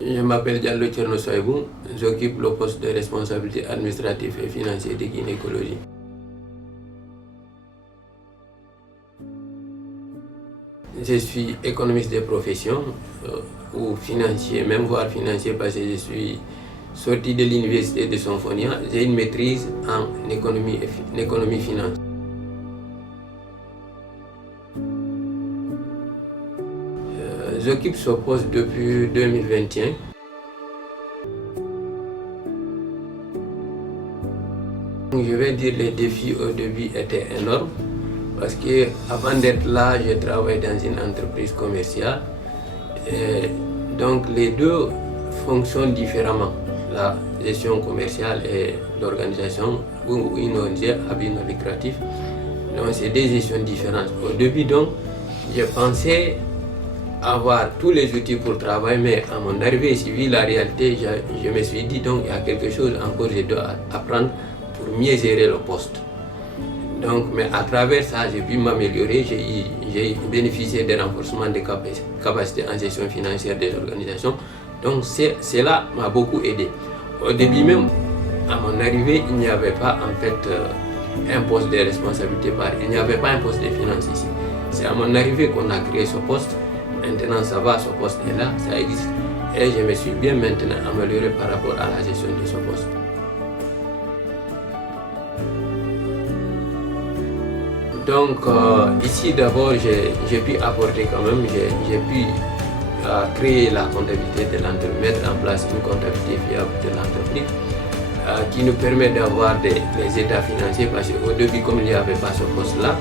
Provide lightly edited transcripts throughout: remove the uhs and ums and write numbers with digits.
Je m'appelle Diallo Tcherno Soaibou, j'occupe le poste de responsabilité administrative et financière de gynécologie. Je suis économiste de profession ou financier, même voire financier parce que je suis sorti de l'université de Sonfonia. J'ai une maîtrise en économie finance. J'occupe ce poste depuis 2021. Je vais dire que les défis au début étaient énormes parce que avant d'être là, je travaille dans une entreprise commerciale. Et donc les deux fonctionnent différemment, la gestion commerciale et l'organisation ou une ONG à but non lucratif. Donc c'est des gestions différentes. Au début donc, j'ai pensé avoir tous les outils pour travailler, mais à mon arrivée ici, vu la réalité, je me suis dit donc il y a quelque chose encore que je dois apprendre pour mieux gérer le poste. Donc, mais à travers ça, j'ai pu m'améliorer, j'ai bénéficié des renforcements des capacités en gestion financière des organisations. Donc cela m'a beaucoup aidé. Au début même, à mon arrivée, il n'y avait pas en fait un poste de responsabilité il n'y avait pas un poste de finance ici. C'est à mon arrivée qu'on a créé ce poste. Maintenant ça va, ce poste est là, ça existe. Et je me suis bien maintenant amélioré par rapport à la gestion de ce poste. Donc ici d'abord j'ai pu apporter quand même, j'ai pu créer la comptabilité de l'entreprise, mettre en place une comptabilité fiable de l'entreprise qui nous permet d'avoir les états financiers parce qu'au début comme il n'y avait pas ce poste là,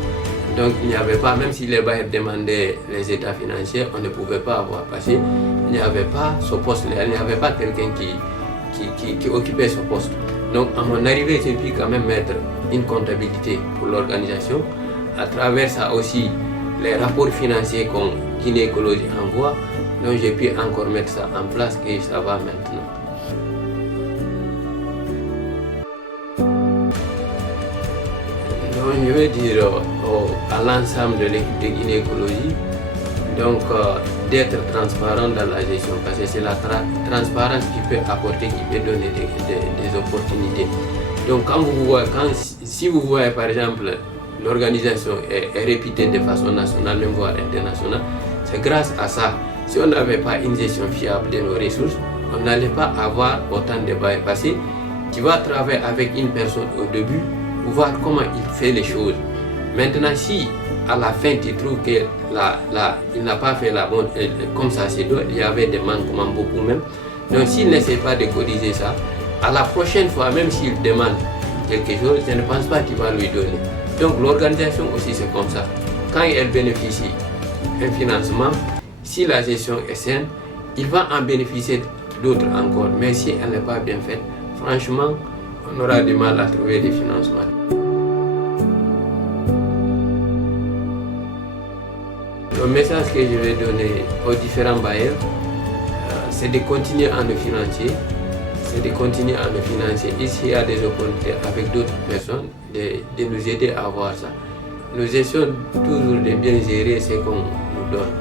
donc il n'y avait pas, même si les bailleurs demandaient les états financiers, on ne pouvait pas avoir parce qu'il n'y avait pas ce poste-là, il n'y avait pas quelqu'un qui occupait ce poste. Donc à mon arrivée, j'ai pu quand même mettre une comptabilité pour l'organisation. À travers ça aussi, les rapports financiers qu'on gynécologie envoie, donc j'ai pu encore mettre ça en place et ça va maintenant. Donc je vais dire à l'ensemble de l'équipe de gynécologie donc d'être transparent dans la gestion parce que c'est la transparence qui peut apporter, qui peut donner des opportunités. Donc si vous voyez par exemple l'organisation est réputée de façon nationale, même voire internationale, c'est grâce à ça. Si on n'avait pas une gestion fiable de nos ressources, on n'allait pas avoir autant de bails passés. Tu vas travailler avec une personne au début pour voir comment il fait les choses. Maintenant, si à la fin tu trouves qu'il n'a pas fait la bonne, comme ça c'est doit, il y avait des manquements beaucoup même. Donc s'il n'essaie pas de corriger ça, à la prochaine fois, même s'il demande quelque chose, je ne pense pas qu'il va lui donner. Donc l'organisation aussi c'est comme ça. Quand elle bénéficie d'un financement, si la gestion est saine, il va en bénéficier d'autres encore. Mais si elle n'est pas bien faite, franchement, on aura du mal à trouver des financements. Le message que je vais donner aux différents bailleurs, c'est de continuer à nous financer. Et s'il y a des opportunités avec d'autres personnes, de nous aider à voir ça. Nous essayons toujours de bien gérer ce qu'on nous donne.